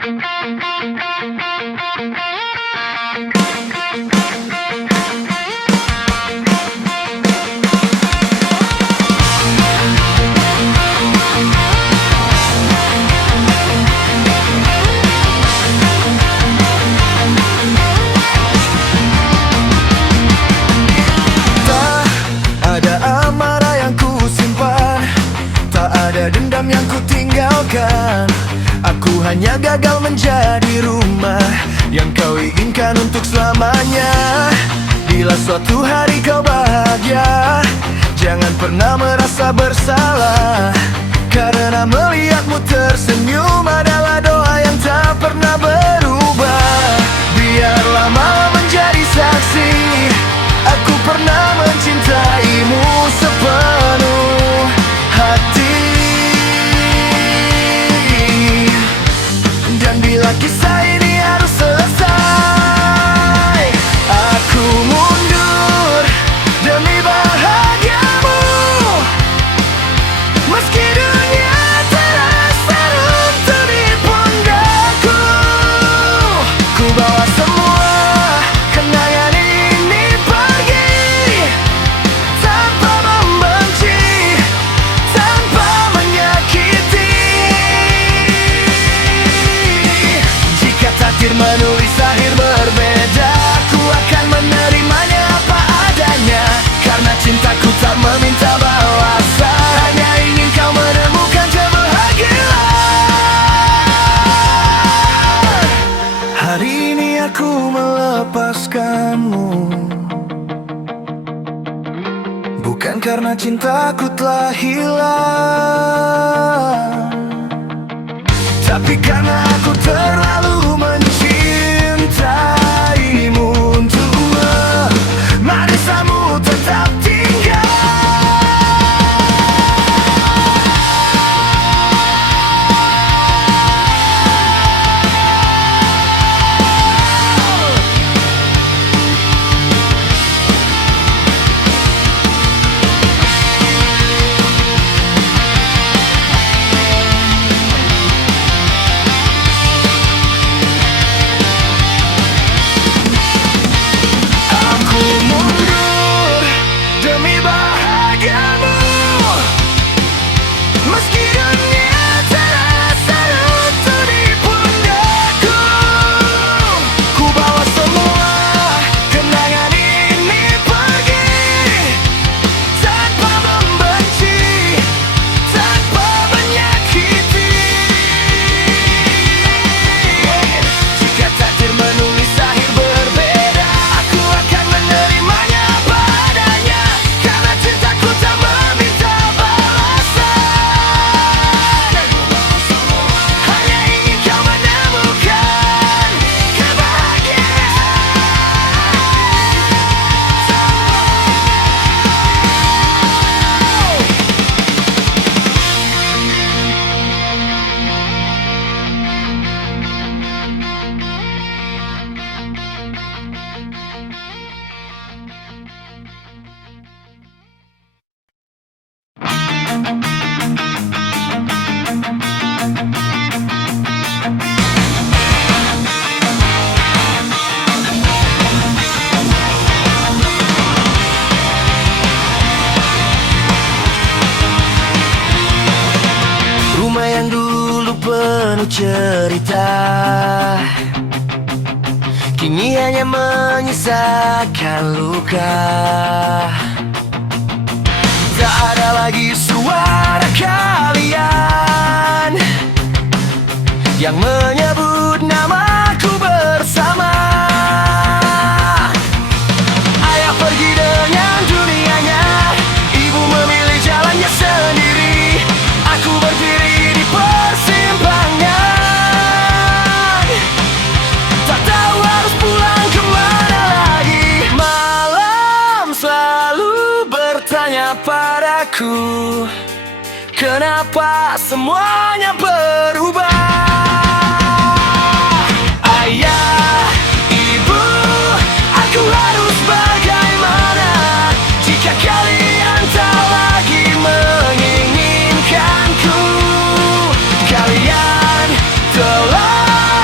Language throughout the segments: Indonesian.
Tak ada amarah yang ku simpan, tak ada dendam yang ku tinggalkan. Aku hanya gagal menjadi rumah yang kau inginkan untuk selamanya. Bila suatu hari kau bahagia, jangan pernah merasa bersalah, karena melihatmu tersenyum adalah doa yang tak pernah berubah. Biarlah malam menjadi saksi, aku pernah mencintaimu sepenuh hati. Dan bila kisah ini harus selesai, aku mundur demi bahagiamu. Meski dunia terasa runtuh di pundakku, ku bawa semua kenangan ini pergi, tanpa membenci, tanpa menyakiti. Jika takdir menulis akhir berbeda, ku akan menerimanya apa adanya, karena cintaku tak meminta balasan, hanya ingin kau menemukan kebahagiaan. Hari ini aku melepaskanmu, bukan karena cintaku telah hilang, tapi karena aku terlalu mencintaimu untuk manisamu tetap tinggal. Aku mundur demi bahagiamu, meski dunia terasa runtuh di pundakku. Ku bawa semua kenangan ini pergi, tanpa membenci, tanpa menyakiti. Jika takdir menulis akhir berbeda, aku akan menerimanya apa adanya, karena cintaku tak meminta balasan, hanya ingin kau menemukan rumah yang dulu penuh cerita, kini hanya menyisakan luka. Tak ada lagi suara kalian yang menyebut namaku bersama. Ayah pergi dengan dunianya, ibu memilih jalannya sendiri. Aku berdiri di persimpangan, tak tahu harus pulang kemana lagi. Malam selalu bertanya padaku, kenapa semuanya berubah? Ayah, ibu, aku harus bagaimana jika kalian tak lagi menginginkanku? Kalian telah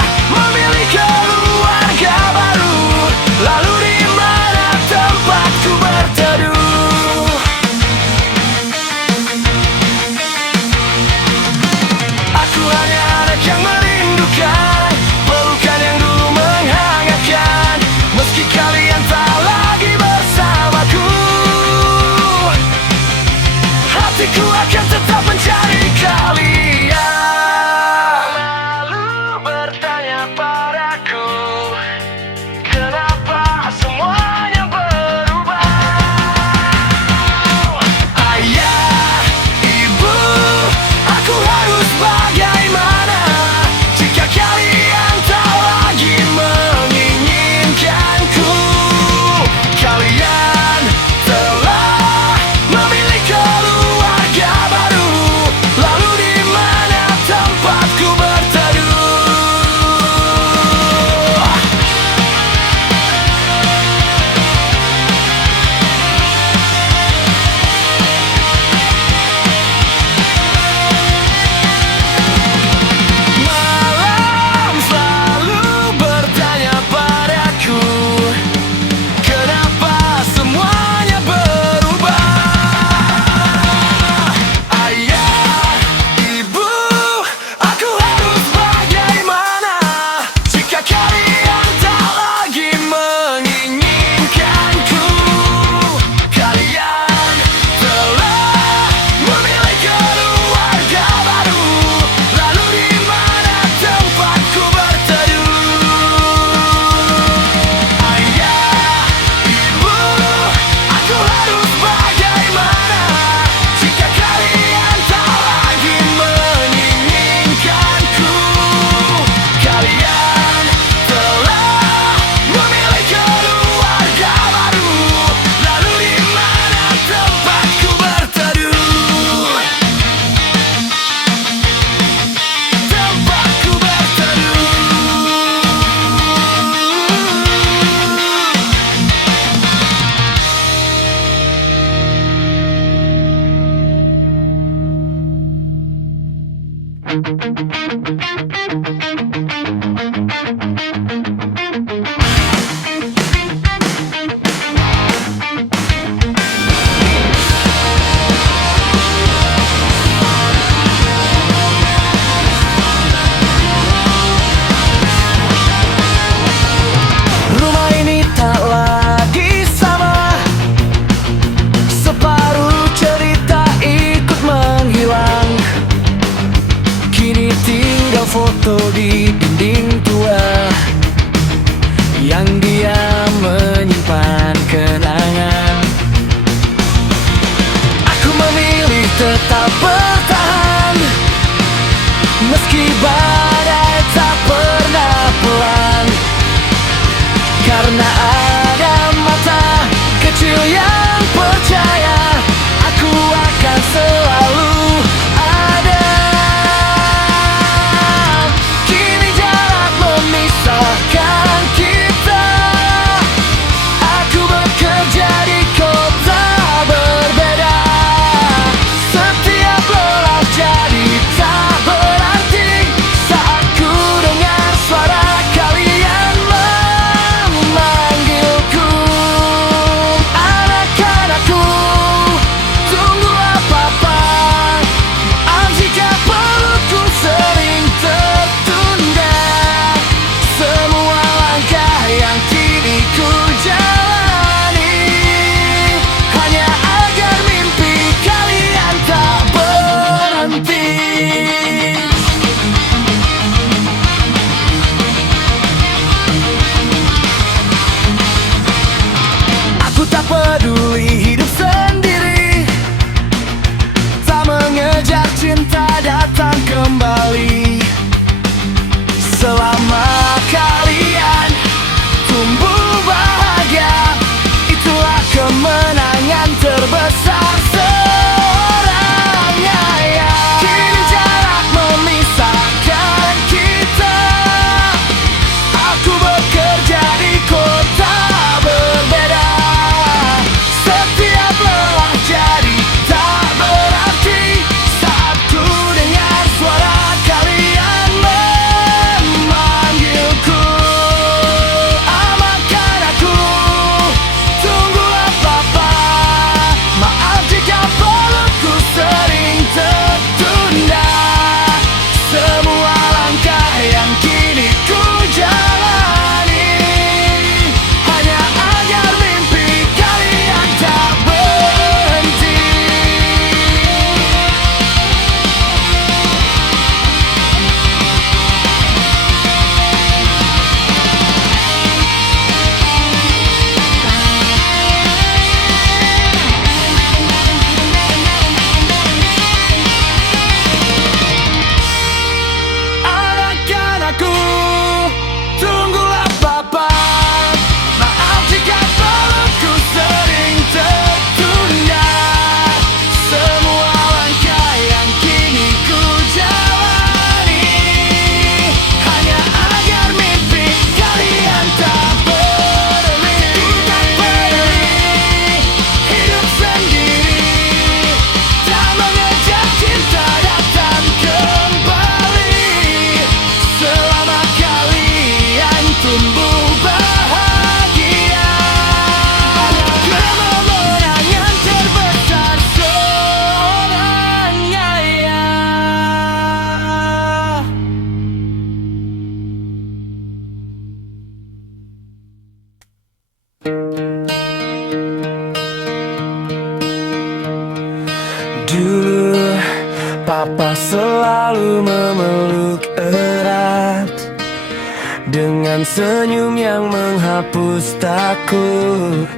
dengan senyum yang menghapus takut.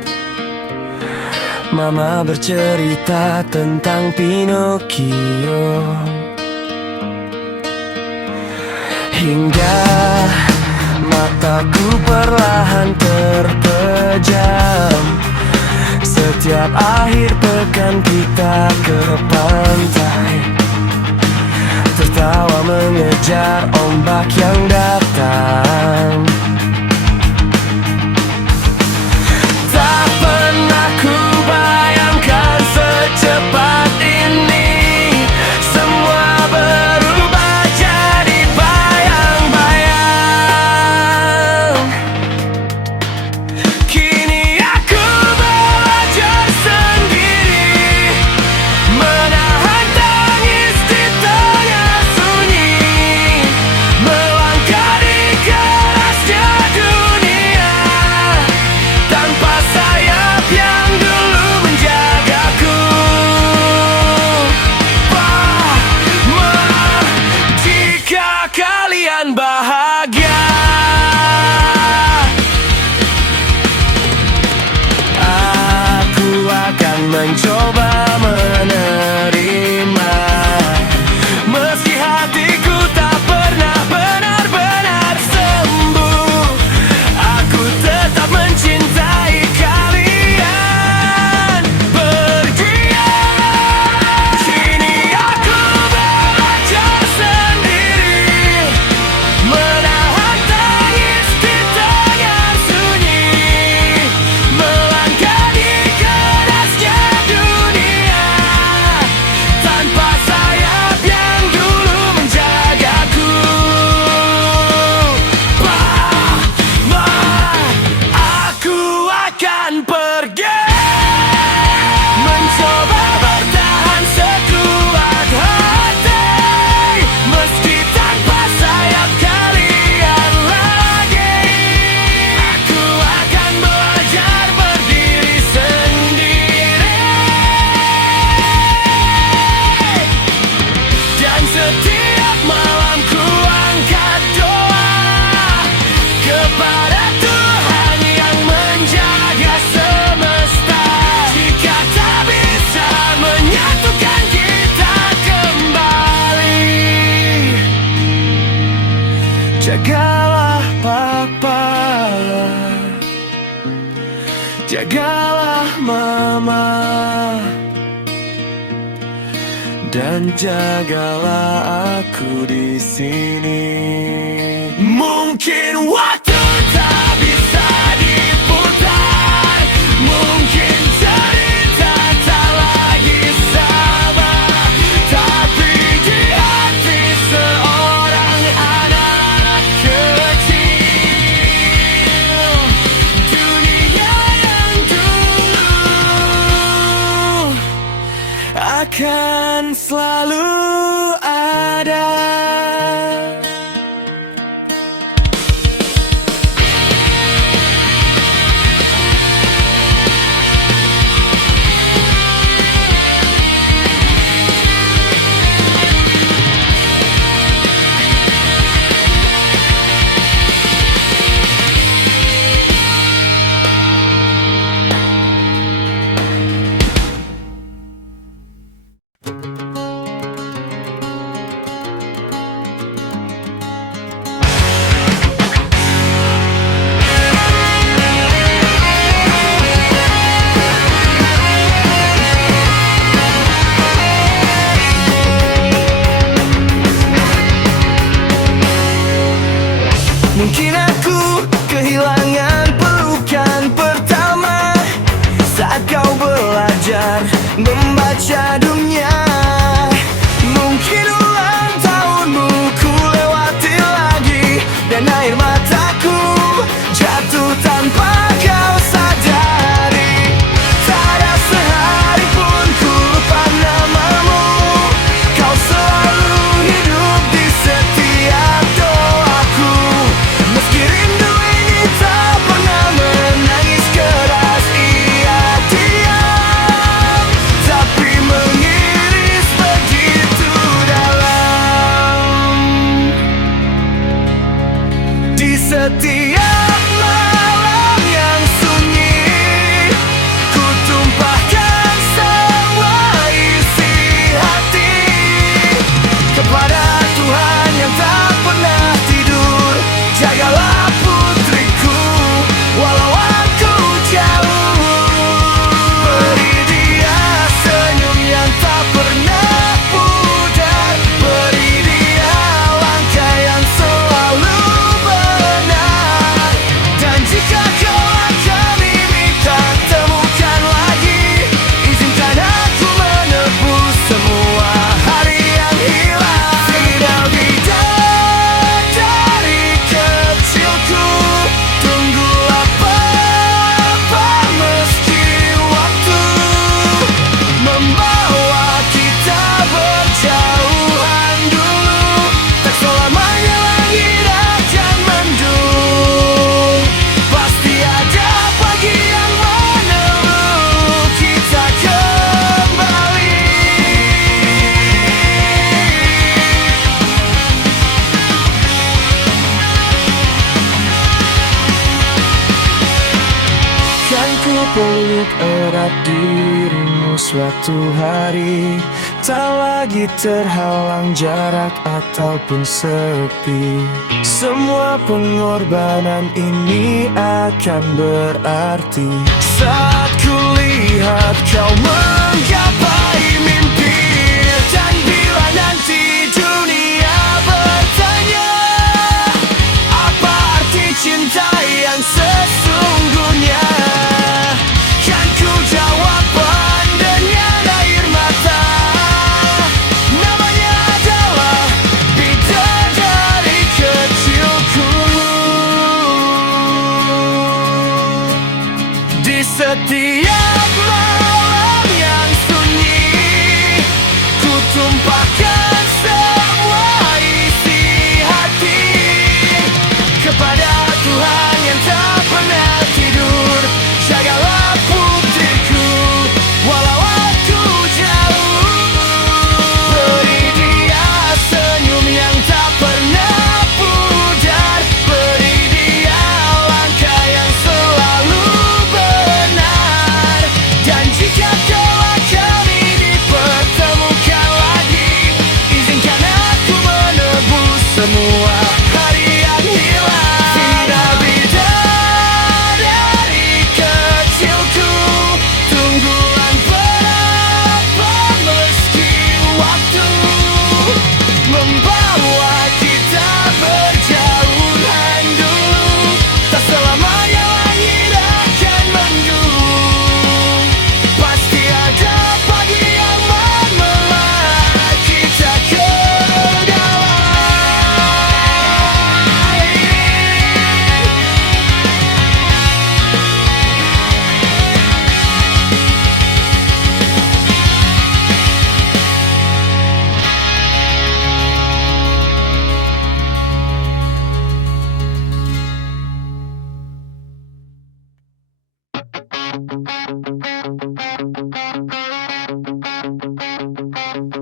Mama bercerita tentang Pinocchio, hingga mataku perlahan terpejam. Setiap akhir pekan kita ke pantai, tertawa mengejar ombak yang datang. Tak pernah ku bayangkan secepat ini semua berubah jadi bayang-bayang. Kini aku belajar sendiri menahan tangis di tengah sunyi, melangkah di kerasnya dunia tanpa sayap yang dulu menjagaku. Mama, jika kalian bahagia, aku akan mencoba menerima. Meski hatiku tak pernah benar-benar sembuh, aku tetap mencintai kalian. Pergi ya, kini aku belajar sendiri menahan tangis di tengah sunyi, melangkah di kerasnya dunia tanpa sayap yang dulu menjagaku. Aku akan pergi, mencoba bertahan sekuat hati, meski tanpa sayap kalian lagi. Aku akan belajar berdiri sendiri, dan setiap malam ku angkat doa kepada Tuhan yang menjaga semesta. Jika tak bisa menyatukan kita kembali, jagalah papa, jagalah mama, dan jagalah aku di sini. Mungkin waktu tak bisa diputar, mungkin cerita tak lagi sama, tapi di hati seorang anak kecil, dunia yang dulu akan selalu ada. Mungkin aku kehilangan pelukan pertama saat kau belajar membaca dunia. Mungkin ulang tahunmu ku lewati lagi, dan air mataku jatuh tanpa kau sadari. Tak ada sehari pun ku lupa namamu, kau selalu hidup di setiap doaku. Meski rindu ini tak pernah menangis keras, ia diam, tapi setiap malam yang sunyi, ku tumpahkan semua isi hati kepada Tuhan yang tak pernah tidur. Jagalah putriku walau aku jauh, beri dia senyum yang tak pernah pudar, beri dia langkah yang selalu benar. Dan jika kau akan diminta temukan lagi, izinkan aku menebus semua hari yang hilang. Final bidadari kecilku, tunggulah papa meski waktu membawa kita berjauhan dulu. Tak selamanya langit akan mendung, pasti ada pagi yang menunggu kita kembali. Kan ku peluk erat dirimu suatu hari, tak lagi terhalang jarak ataupun sepi. Semua pengorbanan ini akan berarti saat ku lihat kau menggapai mimpi. Dan bila nanti dunia bertanya apa arti cinta yang sesungguhnya, kan ku jawab dengan air mata, namanya adalah bidadari kecilku. Di setiap malam yang sunyi, ku tumpahkan semua isi hati kepada Tuhan yang tak pernah tidur. Jagalah putriku walau aku jauh, beri dia senyum yang tak pernah pudar, beri dia langkah yang selalu benar. Dan jika kelak kami dipertemukan lagi, izinkan aku menebus semua hari yang hilang. Final bidadari kecilku, tungguan berapa meski waktu membawa kita berjauhan dulu. Tak selamanya langit akan mendung, pasti ada pagi yang membawa kita ke dalam.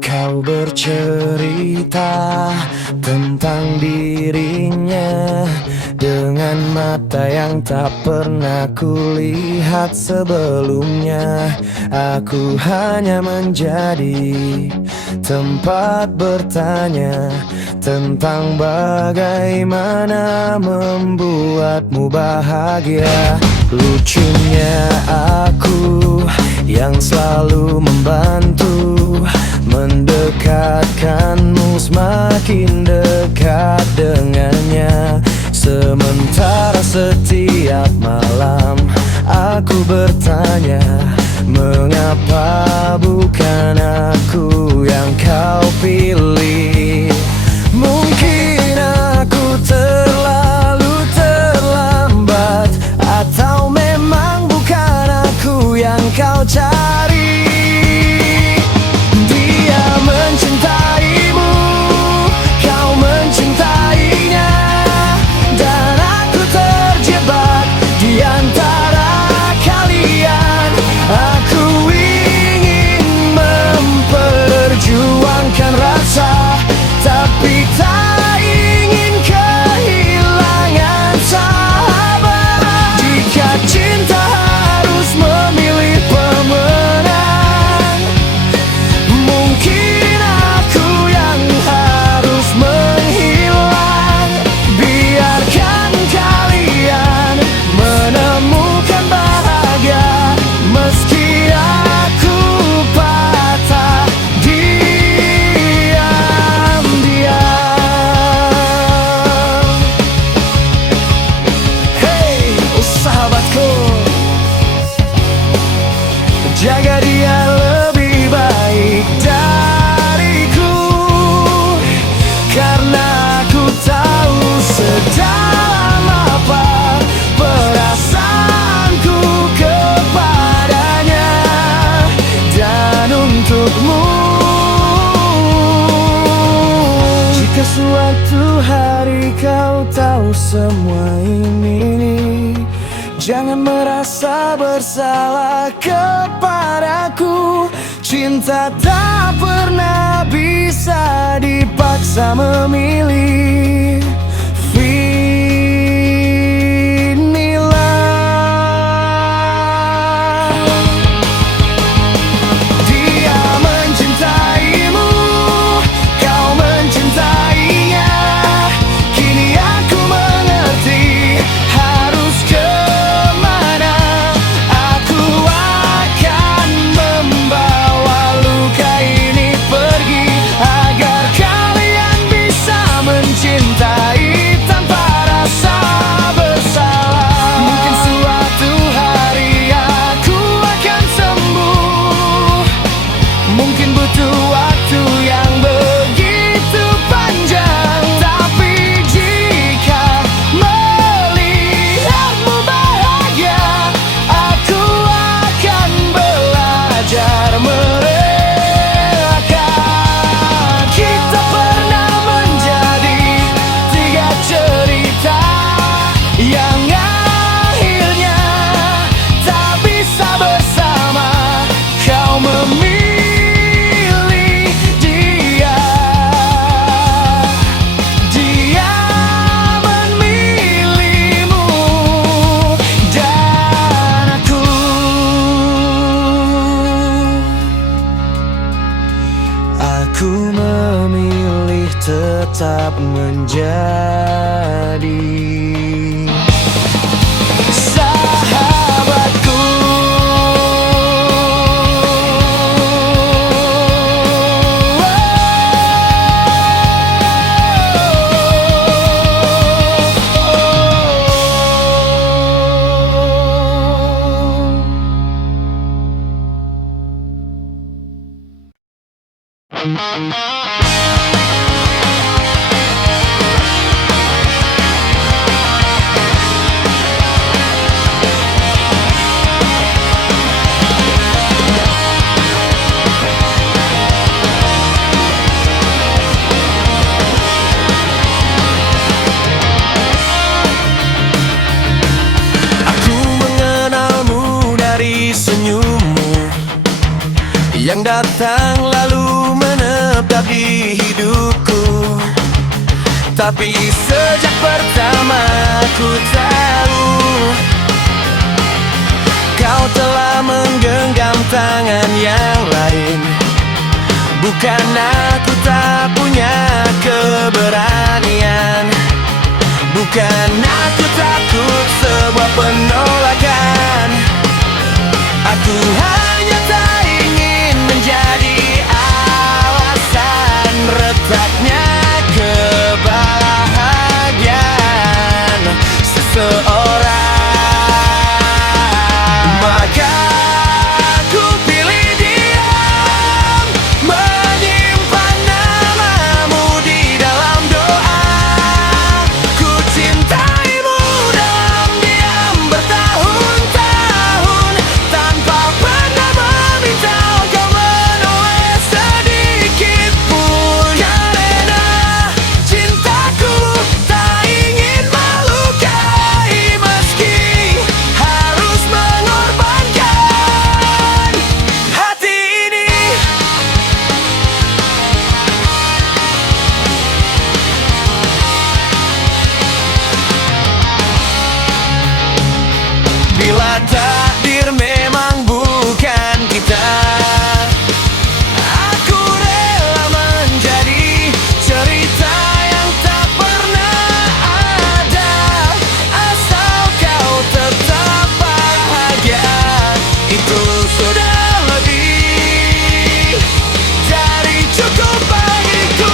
Kau bercerita tentang dirinya dengan mata yang tak pernah kulihat sebelumnya. Aku hanya menjadi tempat bertanya tentang bagaimana membuatmu bahagia. Lucunya aku yang selalu membantu mendekatkanmu semakin dekat dengannya. Sementara setiap malam aku bertanya, mengapa bukan aku yang kau pilih? Mungkin aku terlalu terlambat, atau memang bukan aku yang kau cari. Dia mencintaimu, kau mencintainya, dan aku terjebak di antara kalian. Aku ingin memperjuangkan rasa, tapi tak tahu semua ini. Jangan merasa bersalah kepadaku. Cinta tak pernah bisa dipaksa memilih. Aku memilih tetap menjadi sahabatku. Yang datang lalu menetap di hidupku. Tapi sejak pertama ku tahu kau telah menggenggam tangan yang lain. Bukan aku tak punya keberanian, bukan aku takut sebuah penolakan. Aku hanya tak ingin menjadi alasan retaknya kebahagiaan seseorang. Maka aku pilih diam, menyimpan namamu di dalam doa. Ku cintaimu dalam diam bertahun-tahun, tanpa pernah meminta kau menoleh sedikit pun. Karena cintaku tak ingin melukai, meski harus mengorbankan hati ini. Bila takdir memang bukan kita, aku rela menjadi cerita yang tak pernah ada, asal kau tetap bahagia. Itu sudah lebih dari cukup bagiku.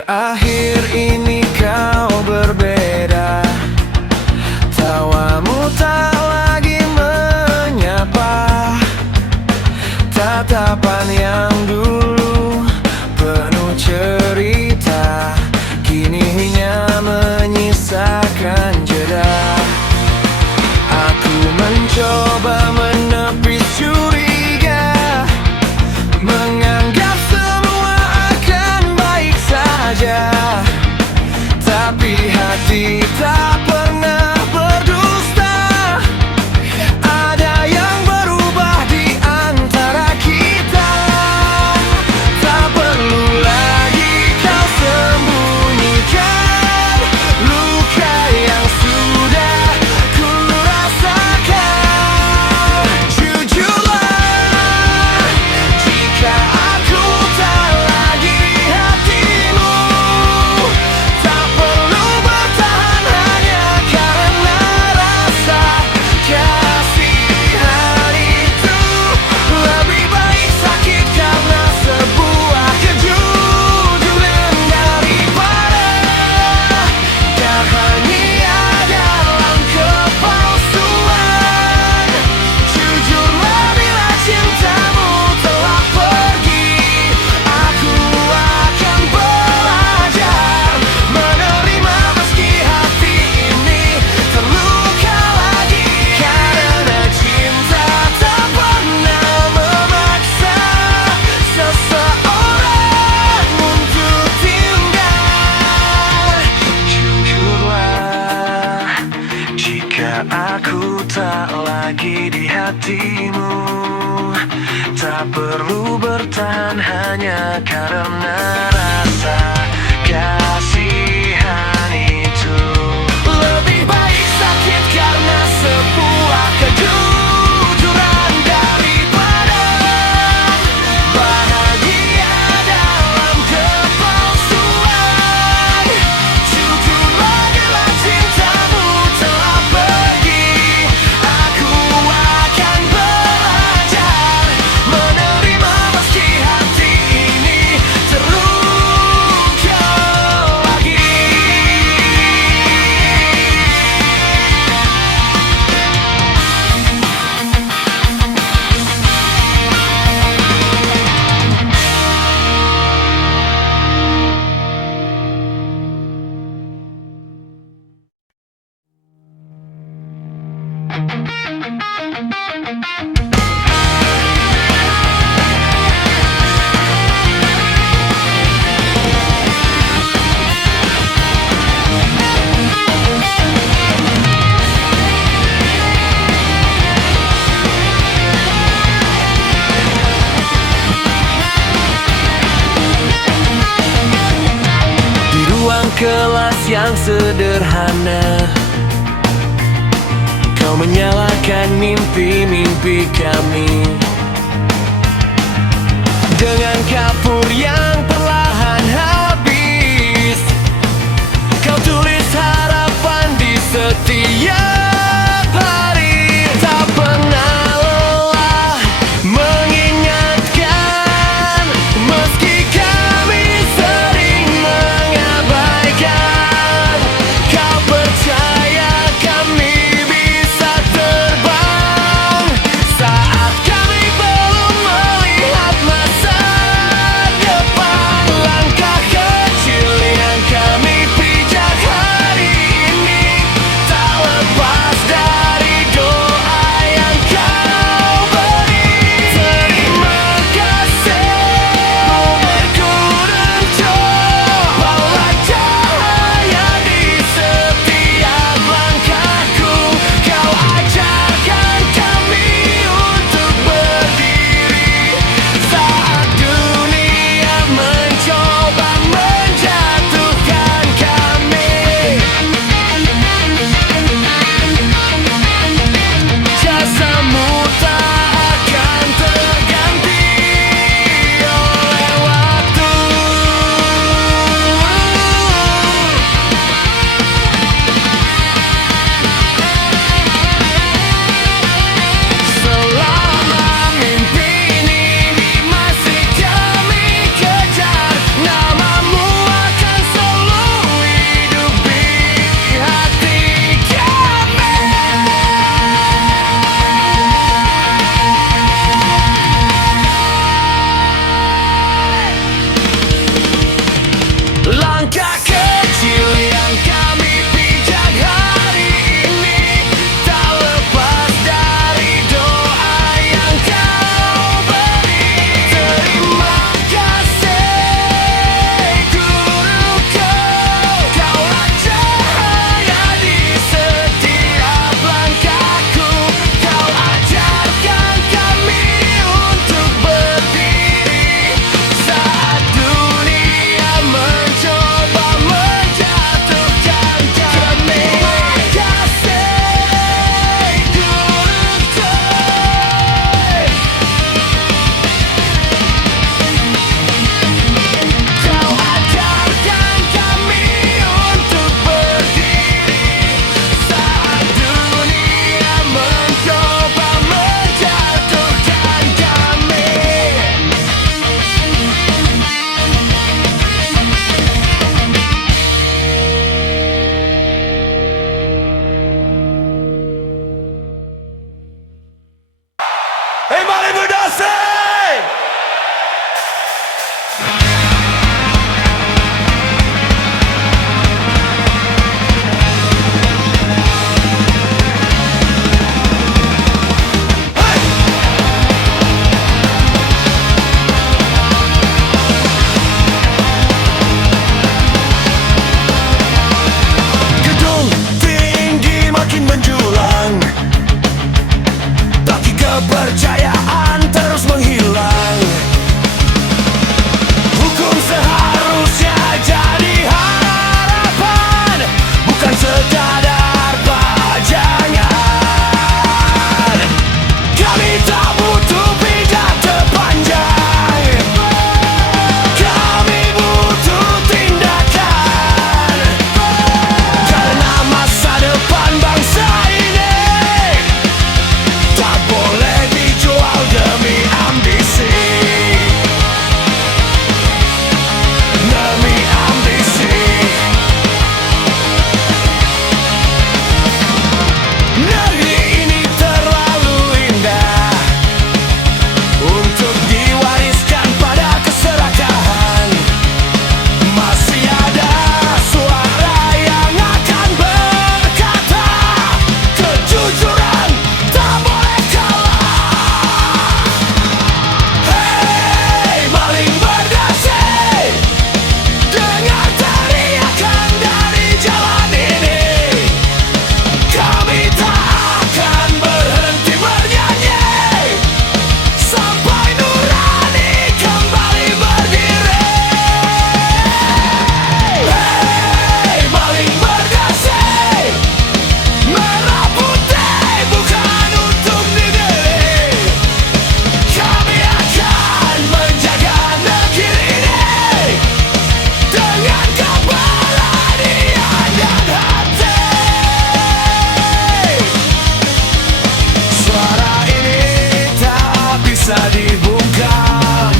Akhir-akhir ini kau berbeda, tawamu tak lagi menyapa. Tatapan yang dulu penuh cerita kini hanya menyisakan jeda. Aku mencoba menepis curiga, menganggap semua akan baik saja, tapi hati tak pernah berdusta. Ada yang berubah di antara kita. Tak perlu lagi kau sembunyikan luka yang sudah ku rasakan. Jujurlah, jika aku tak lagi di hatimu, tak perlu bertahan hanya karena rasa kasihan itu. Lebih baik sakit karena sebuah kejujuran daripada kehangian dalam kepalsuan. Jujurlah bila cintamu telah pergi, aku akan belajar menerima meski hati ini terluka lagi. Karena cinta tak pernah memaksa seseorang untuk tinggal. Jujurlah, jika aku tak lagi di hatimu, tak perlu bertahan hanya karena rasa kasihan itu. Lebih baik sakit karena sebuah kejujuran daripada bahagia dalam kepalsuan. Jujurlah bila cintamu telah pergi, aku akan belajar menerima meski hati ini terluka lagi. Di ruang kelas yang sederhana, kau menyalakan mimpi-mimpi kami dengan kapur yang perlahan habis. Kau tulis harapan di setiap hari, tak pernah lelah mengingatkan meski kami sering mengabaikan. Kau percaya kami bisa terbang saat kami belum melihat masa depan. menjulang, tapi kepercayaan terus menghilang. Hukum seharusnya jadi harapan, bukan sekadar pajangan. Kami tak butuh pidato panjang, kami butuh tindakan. Karena masa depan bangsa ini tak boleh dijual demi ambisi. Demi ambisi. Negeri ini terlalu indah untuk diwariskan pada keserakahan. Masih ada suara yang akan berkata, kejujuran tak boleh kalah. Hei maling berdasi, dengar teriakan dari jalan ini. Kami tak akan berhenti bernyanyi sampai nurani kembali berdiri. Hei maling berdasi, merah putih bukan untuk dibeli. Kami akan menjaga negeri ini dengan keberanian dan hati. Suara ini tak bisa dibungkam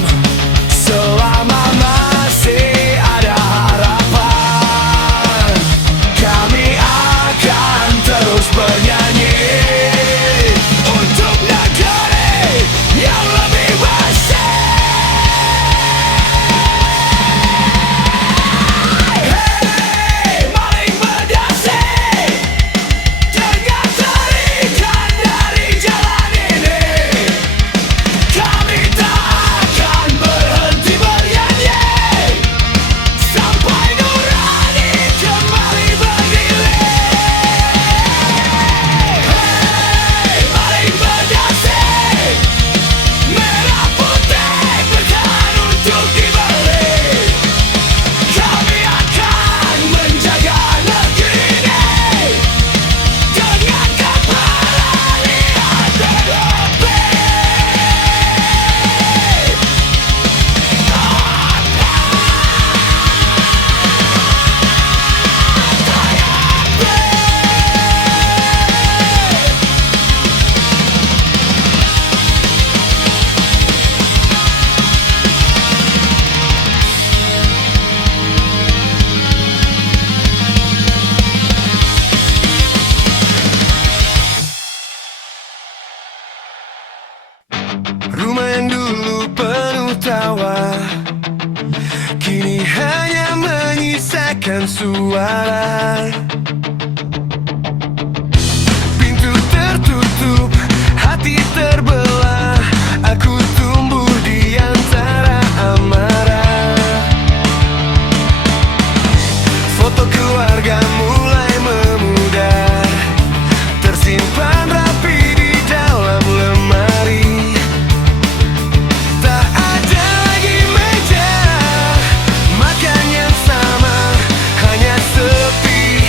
selama masih ada harapan. Kami akan terus bernyanyi untuk negeri yang lebih bersih. Hei maling berdasi, dengar teriakan dari jalan ini. Kami tak akan berhenti bernyanyi sampai nurani kembali berdiri. Hei maling berdasi, merah putih bukan untuk dibeli. Kami akan menjaga negeri ini dengan keberanian dan hati. Rumah yang dulu penuh tawa kini hanya menyisakan suara. Pintu tertutup, hati terbelah. Aku tumbuh di antara amarah. Foto keluarga mulai memudar, tersimpan rapi di dalam lemari. Tak ada lagi meja makan yang sama, hanya sepi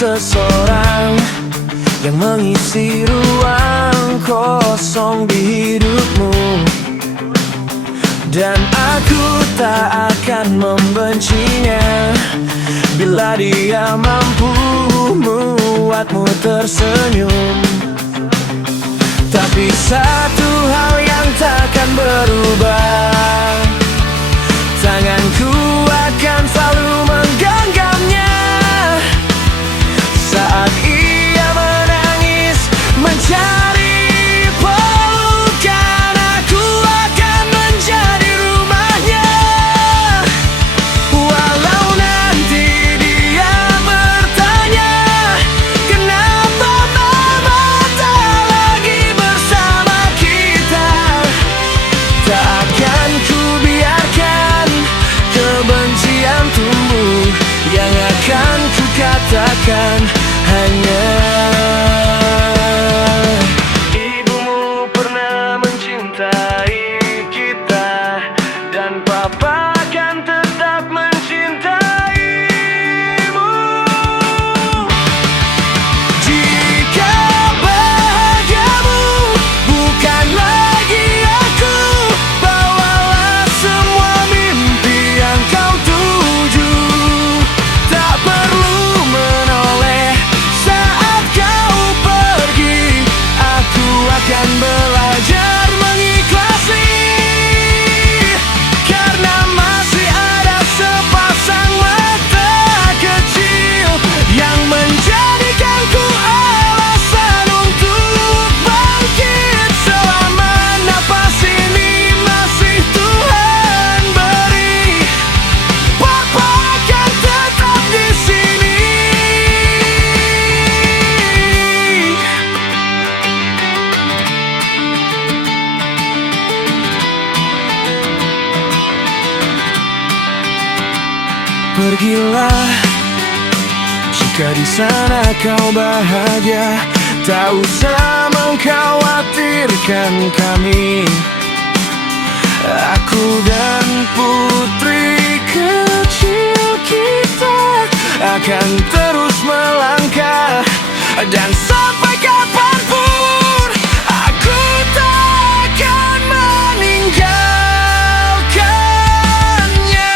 seseorang yang mengisi ruang kosong di hidupmu. Dan aku tak akan membencinya bila dia mampu membuatmu tersenyum. Tapi satu hal yang takkan berubah, tanganku akan selalu menggenggamnya saat ia menangis mencari pelukan. Aku akan menjadi rumahnya, walau nanti dia bertanya kenapa mama tak lagi bersama kita. Tak akan ku biarkan kebencian tumbuh, yang akan ku katakan hanya ibumu pernah mencintai kita, dan papa akan tetap mencintaimu. Jika bahagiamu bukan lagi aku, bawalah semua mimpi yang kau tuju. Tak perlu menoleh saat kau pergi, aku akan belajar mengikhlasi, karena masih ada sepasang mata kecil yang menjadikanku alasan untuk bangkit. Selama napas ini masih Tuhan beri, papa akan tetap di sini. Pergilah jika di sana kau bahagia, tak usah mengkhawatirkan kami. Aku dan putri kecil kita akan terus melangkah, dan sampai kapanpun aku tak akan meninggalkannya.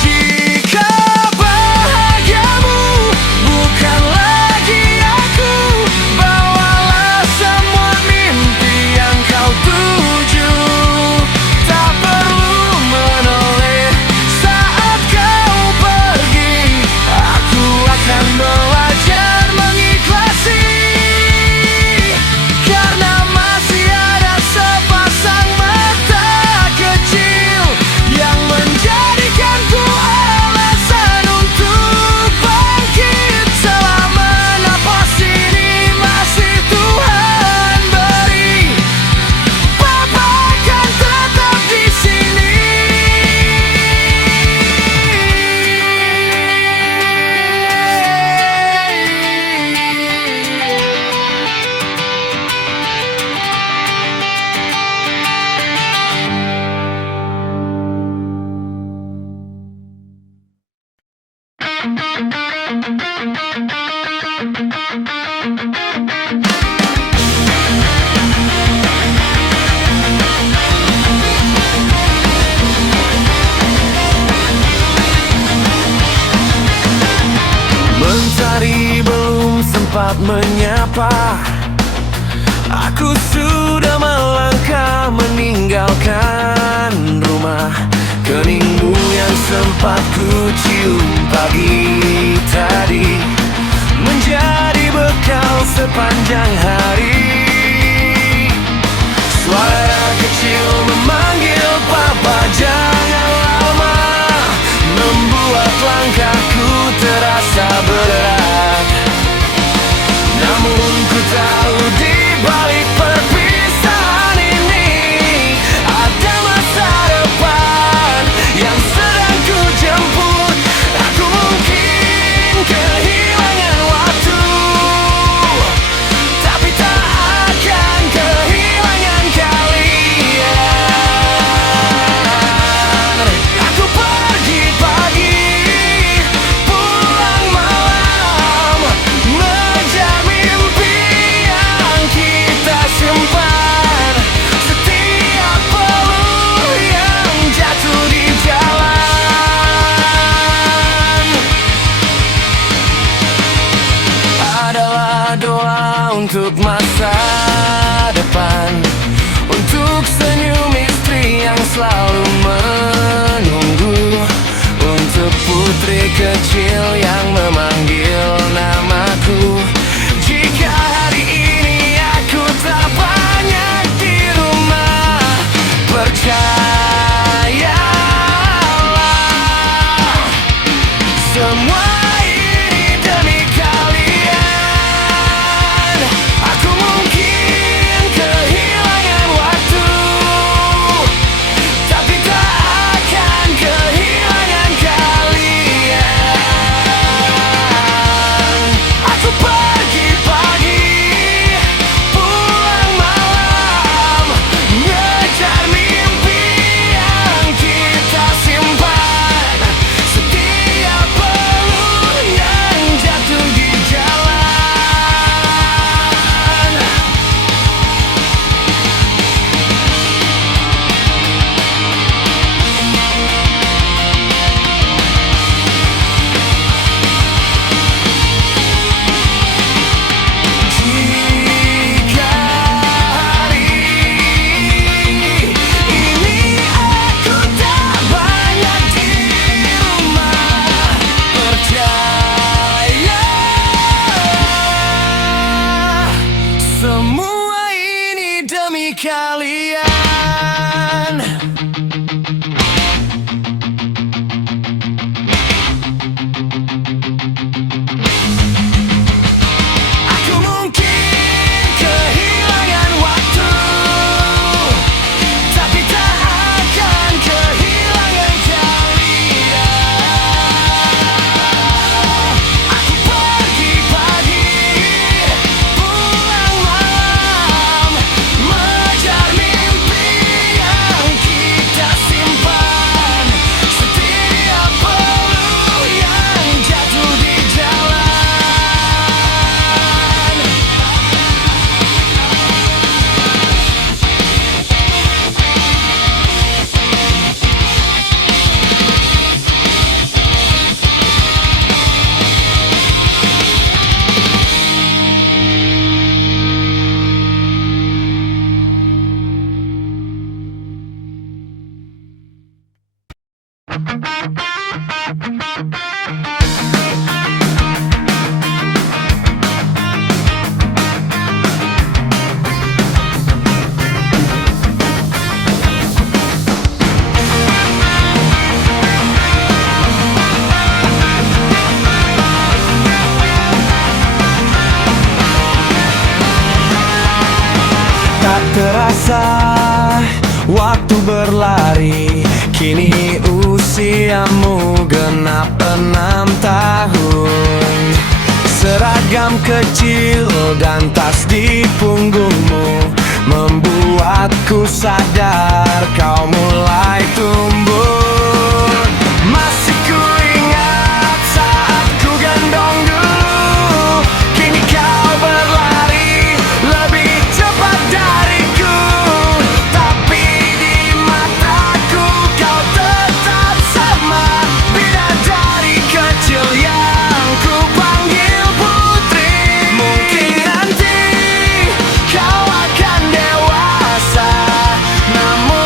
Jika bahagiamu bukan lagi aku, bawalah semua mimpi yang kau tuju. Tak perlu menoleh saat kau pergi, aku akan belajar mengikhlasi, karena masih ada sepasang mata kecil yang menjadikanku alasan untuk bangkit. Selama napas ini masih Tuhan beri, papa akan tetap di sini. Mentari belum sempat menyapa, aku sudah melangkah meninggalkan rumah. Keningmu yang sempat ku cium pagi tadi menjadi bekal sepanjang hari. Suara kecil memanggil papa jangan lama, membuat langkahku terasa berat. Namun ku tahu di balik perpisahan ini ada masa depan yang sedang ku jemput. Aku mungkin kehilangan waktu, tapi tak kecil yang memanggil namaku. Jika hari ini aku tak banyak di rumah, percayalah, semua ini demi kalian. Aku mungkin kehilangan waktu, tapi tak akan kehilangan kalian. Aku pergi pagi, pulang malam, ngejar mimpi yang kita simpan. Setiap pelur yang jatuh di jalan. Jika hari ini aku tak banyak di rumah, percayalah, semua ini demi kalian. Aku mungkin kehilangan waktu, tapi tak akan kehilangan kalian. Aku pergi pagi, pulang malam, mengejar mimpi yang kita simpan. Setiap pelur yang jatuh di jalan. Tak terasa waktu berlari, kini usiamu genap 6 tahun. Seragam kecil dan tas di punggungmu membuatku sadar kau mulai tumbuh. Masih ku ingat saat ku gendong dulu, kini kau berlari lebih cepat dariku. Tapi di mataku kau tetap sama, bidadari kecil yang ku panggil putri. Mungkin nanti kau akan dewasa, namun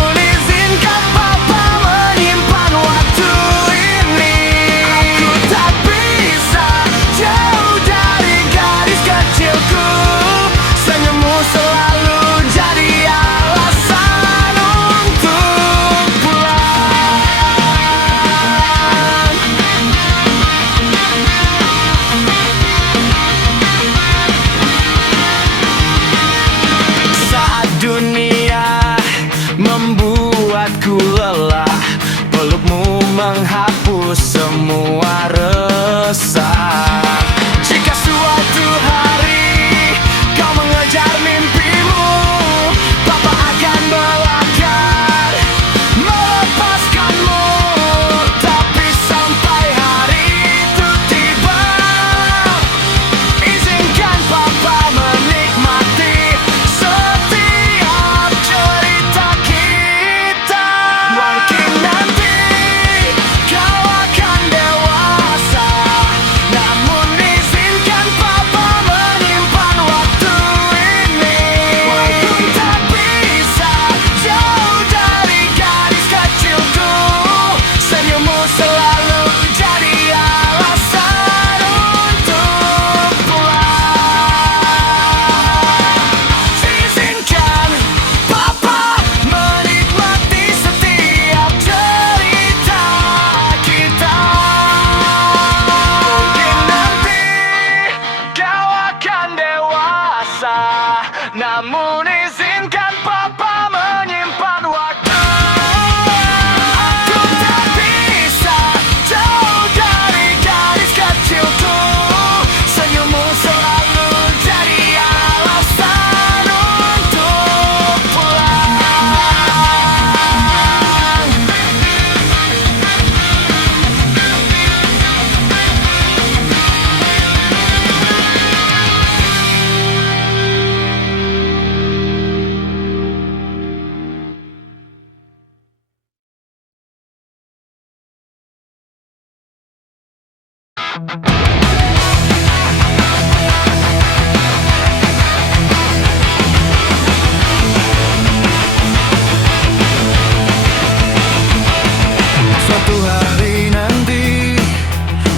Namun izinkan papa menyimpan waktu. Aku tak bisa jauh dari gadis kecilku. Senyummu selalu jadi alasan untuk pulang. Suatu hari nanti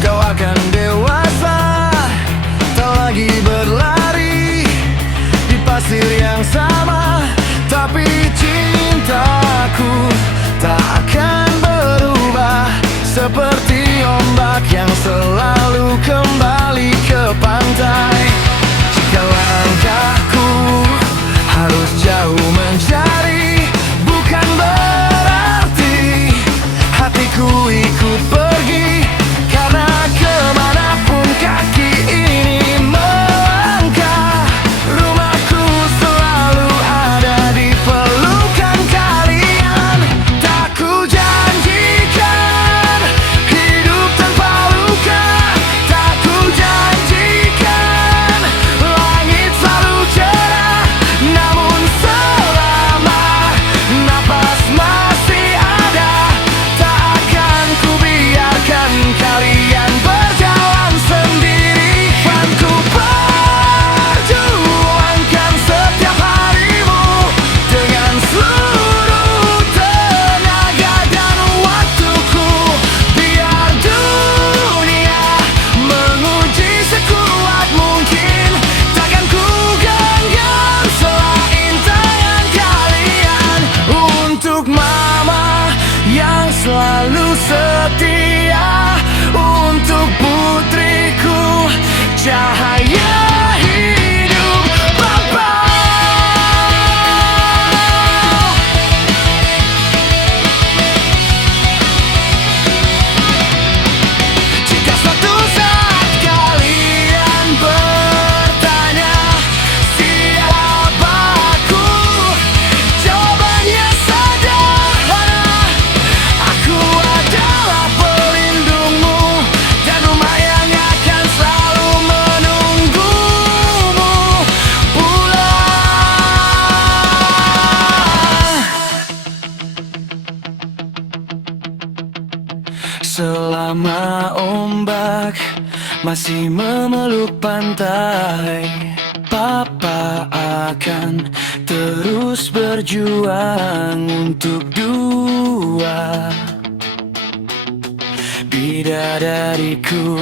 kau akan dewasa, tak lagi berlari di pasir yang sama. Tapi cintaku tak akan berubah, seperti ombak yang selalu kembali ke pantai. Jika langkahku harus jauh mencari, bukan berarti hatiku ikut pergi. Karena kemanapun kaki ini melangkah, rumahku selalu ada di pelukan kalian. Tak ku janjikan hidup tanpa luka, tak ku janjikan langit selalu cerah. Namun selama napas masih ada, tak akan ku biarkan kalian berjalan sendiri. Kan ku perjuangkan setiap harimu dengan seluruh tenaga dan waktuku. Biar dunia menguji sekuat mungkin, takkan ku genggam selain tangan kalian. Untuk mama yang selalu setia, untuk putriku cahaya hidup papa. Jika suatu saat kalian bertanya siapa aku, jawabannya sederhana. Aku adalah pelindungmu dan rumah yang akan selalu menunggumu pulang. Selama ombak masih memeluk pantai, papa akan terus berjuang untuk dua bidadariku.